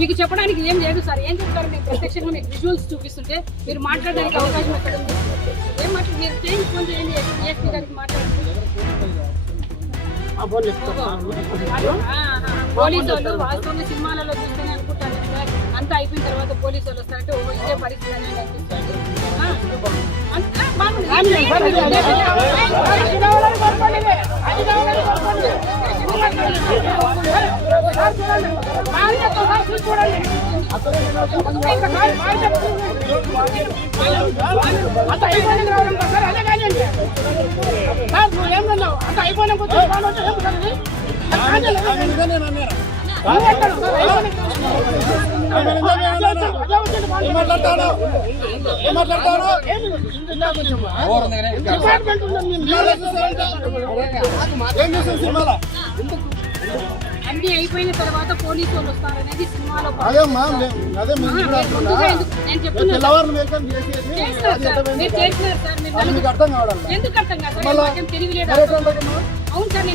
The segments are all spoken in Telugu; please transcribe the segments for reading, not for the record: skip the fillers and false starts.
మీకు చెప్పడానికి ఏం లేదు సార్. ఏం చెప్తారు? మీకు ప్రత్యక్షంగా మీకు విజువల్స్ చూపిస్తుంటే మీరు మాట్లాడడానికి అవకాశం ఎక్కడ ఉంది? ఏం మాట్లాడు? మీరు చేయండి, ఫోన్ చేయండి, డిఎస్పీ గారికి మాట్లాడండి. పోలీసు వాళ్ళు వాస్తవంగా సినిమాలలో చూస్తేనే అనుకుంటాను సార్. అంతా అయిపోయిన తర్వాత పోలీసు వాళ్ళు వస్తారంటే ఓ ఇదే పరిస్థితి అనేది అనిపిస్తుంది. అన్ని అయిపోయిన తర్వాత పోలీసు వాళ్ళు వస్తారనేది సినిమాలో నేను చెప్తున్నాను. ఎందుకు అర్థం కాదు? తెలివి లేదా? అవును సార్,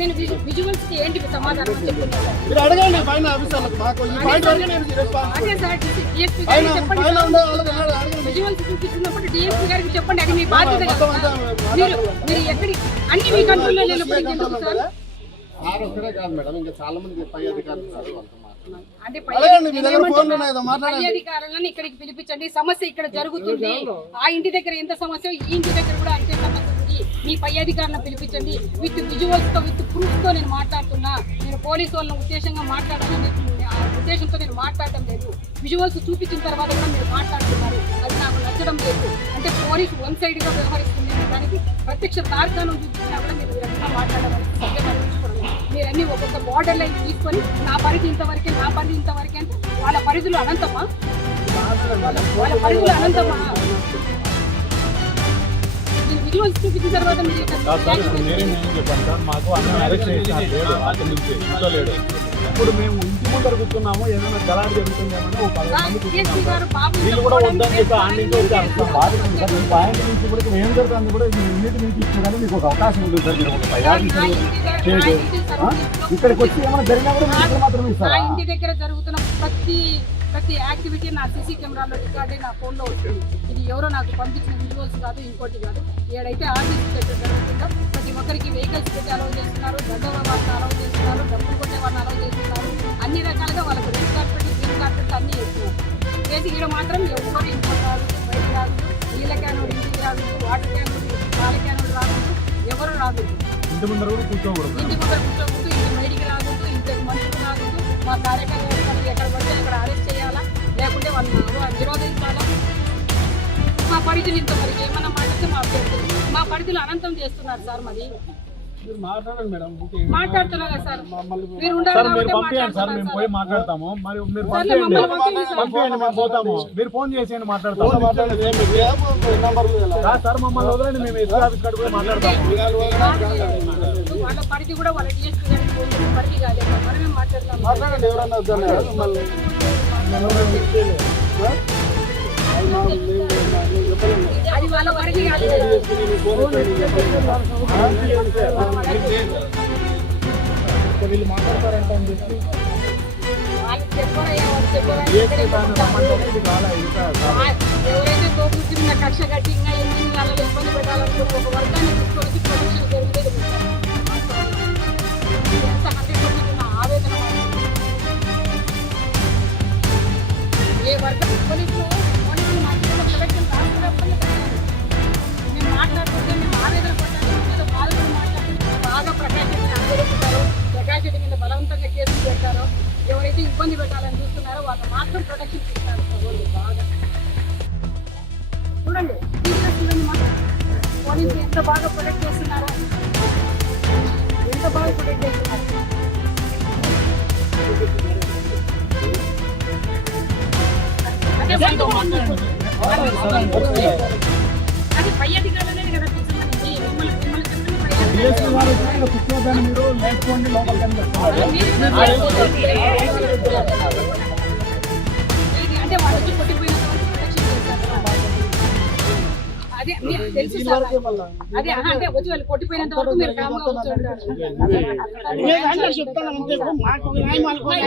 నేను విజువల్స్ ఏంటి సమాధానం చెప్తున్నాను. అదే సార్, డిఎస్పీ గారికి చెప్పండి. విజువల్స్ చూపిస్తున్నప్పుడు డిఎస్పీ గారికి చెప్పండి. అది మీ బాధ్యత. మీరు ఎక్కడి అన్ని మీ కంట్రోల్లో లేనప్పుడు ఎందుకు సార్? అంటే పై అధికారులను ఇక్కడికి పిలిపించండి. సమస్య ఇక్కడ జరుగుతుంది. ఆ ఇంటి దగ్గర ఎంత సమస్య, ఈ ఇంటి దగ్గర కూడా అంతే సమస్య ఉంది. మీ పై అధికారులను పిలిపించండి. విత్ విజువల్స్ తో, విత్ ప్రూఫ్ తో నేను మాట్లాడుతున్నా. నేను పోలీసు వాళ్ళని ఉద్దేశంగా ఉద్దేశంతో నేను మాట్లాడటం లేదు. విజువల్స్ చూపించిన తర్వాత కూడా మీరు మాట్లాడుతున్నారు. అది నాకు నచ్చడం లేదు. అంటే పోలీసు వన్ సైడ్ గా వ్యవహరిస్తుంది. దానికి ప్రత్యక్ష తార్కాణం చూపించినా కూడా మీరు మాట్లాడవాలి. మీరన్నీ ఒక్కొక్క బార్డర్ లైన్ తీసుకొని నా పరిధి ఇంతవరకే, నా పరిధి ఇంతవరకే అంటే వాళ్ళ పరిధులు అనంతమా? వాళ్ళ పరిధులు అనంతమా? మీరు విజువల్స్ చూపించిన తర్వాత మీరు ఇప్పుడు మేము ఇంటి ముందర కూర్చున్నాము, ఏదైనా గలాట్ జరుగుతుందేమని వీళ్ళు కూడా వద్దని చెప్పి ఆండింగ్ పాయింట్ నుంచి కూడా ఏం జరుగుతుంది కూడా ఇన్నిటి నుంచి ఇచ్చినా మీకు ఒక అవకాశం ఉంది సార్. మీరు ఒక ఇక్కడికి వచ్చి ఏమైనా జరిగినా కూడా మాత్రమే ఇస్తారు. ఇంటి దగ్గర జరుగుతున్న ప్రతి యాక్టివిటీ నా సీసీ కెమెరాలో రికార్డే నా ఫోన్లో వస్తుంది. ఇది ఎవరో నాకు పంపించిన విజువల్స్ కాదు, ఇంకోటి కాదు. ఏడైతే ఆర్టీసీ సెక్టర్ జరుగుతుందో ప్రతి ఒక్కరికి వెహికల్స్ పెట్టి అలౌ చేస్తున్నారు, గడ్డ వాళ్ళని అలౌ చేస్తున్నారు, డబ్బులు కొట్టే వాళ్ళని అలౌ చేస్తున్నారు. అన్ని రకాలుగా వాళ్ళకి రెడ్ కార్పెట్, గ్రీన్ కార్పెట్ అన్నీ చేస్తున్నారు. చేసి ఇక్కడ మాత్రం ఎవరు ఇంట్లో రాదు, బయట రాదు, నీళ్ళ క్యానుడు ఇంటికి రాదు, వాటర్ క్యానుడు, పాల క్యానుడు రాదు, ఎవరు రాదు. ఇంటి ముందర కూర్చోకూడదు, ఇంటి బయటికి రాకూడదు, ఇంటికి మనుషులు రాకూడదు. మా కార్యకర్తలు ఎక్కడ పడితే అక్కడ అరెస్ట్ చేయాలా, లేకుంటే వాళ్ళు నిరోధించాలా. మా పరిధులు ఇంతవరకు ఏమన్నా మాట్లాడితే మా అభ్యర్థులు మా పరిధులు అనంతం చేస్తున్నారు సార్. మరి మాట్లాడుతున్నా కదా సార్, మీరు పంపించండి సార్, మేము పోయి మాట్లాడతాము. మరి మీరు పంపించండి, మేము పోతాము. మీరు ఫోన్ చేసి మాట్లాడతాము సార్. మమ్మల్ని వదలండి, మేము ఎస్పీ ఆఫీస్ కాడ కూడా మాట్లాడతాము. వాళ్ళ పరిధి కూడా వాళ్ళ డిఎస్పీ గారికి పరిధి కాలేదు. మనమే మాట్లాడతాము. అది వాళ్ళ పరిధి కాలేదు. వీళ్ళు మాట్లాడతారంట అని చెప్పి ఎవరైతే తోపుతున్న కక్ష కట్టి ఇంకా ఎన్ని నెలలు ఇబ్బంది పెట్టాలనుకుంటే ఒక వర్గాన్ని తీసుకొని ప్రొటెక్షన్ జరిగేది ఎంత 100% నా ఆవేదన. ఏ వర్గం పోలీసులు మాట్లాడుతున్న ప్రొటెక్షన్ రాస్తున్నప్పుడు మేము మాట్లాడుతుంటే మేము ఆవేదన పడ్డాము. బాధలు మాట్లాడుతుంటే బాగా ప్రకాశం ఆవేదిస్తారు. ప్రకాశం మీద బలవంతంగా కేసులు పెట్టారో, ఎవరైతే ఇబ్బంది పెట్టాలని చూస్తున్నారో వాళ్ళు మాత్రం ప్రొటెక్షన్ ఇస్తారు. బాగా చూడండి, చూడండి పోలీసులు ఎంత బాగా ప్రొటెక్ట్ చేస్తున్నారో, ఎంత బాగా ప్రొటెక్ట్ చేస్తున్నారు. అది పై అధికారులనే కదా చూస్తున్నారండి. మిమ్మల్ని అంటే వాళ్ళకి కొట్టిపోయిన అదే మీకు తెలుసు వీళ్ళ సార్. వరకే మళ్ళా. అదే అంటే వచ్చి వాళ్ళు కొట్టిపోయినంత వరకు మీరు కామ్గా కూర్చుంటారు. చెప్తాను అంతే, మాకు న్యాయం అనుకోవాలి.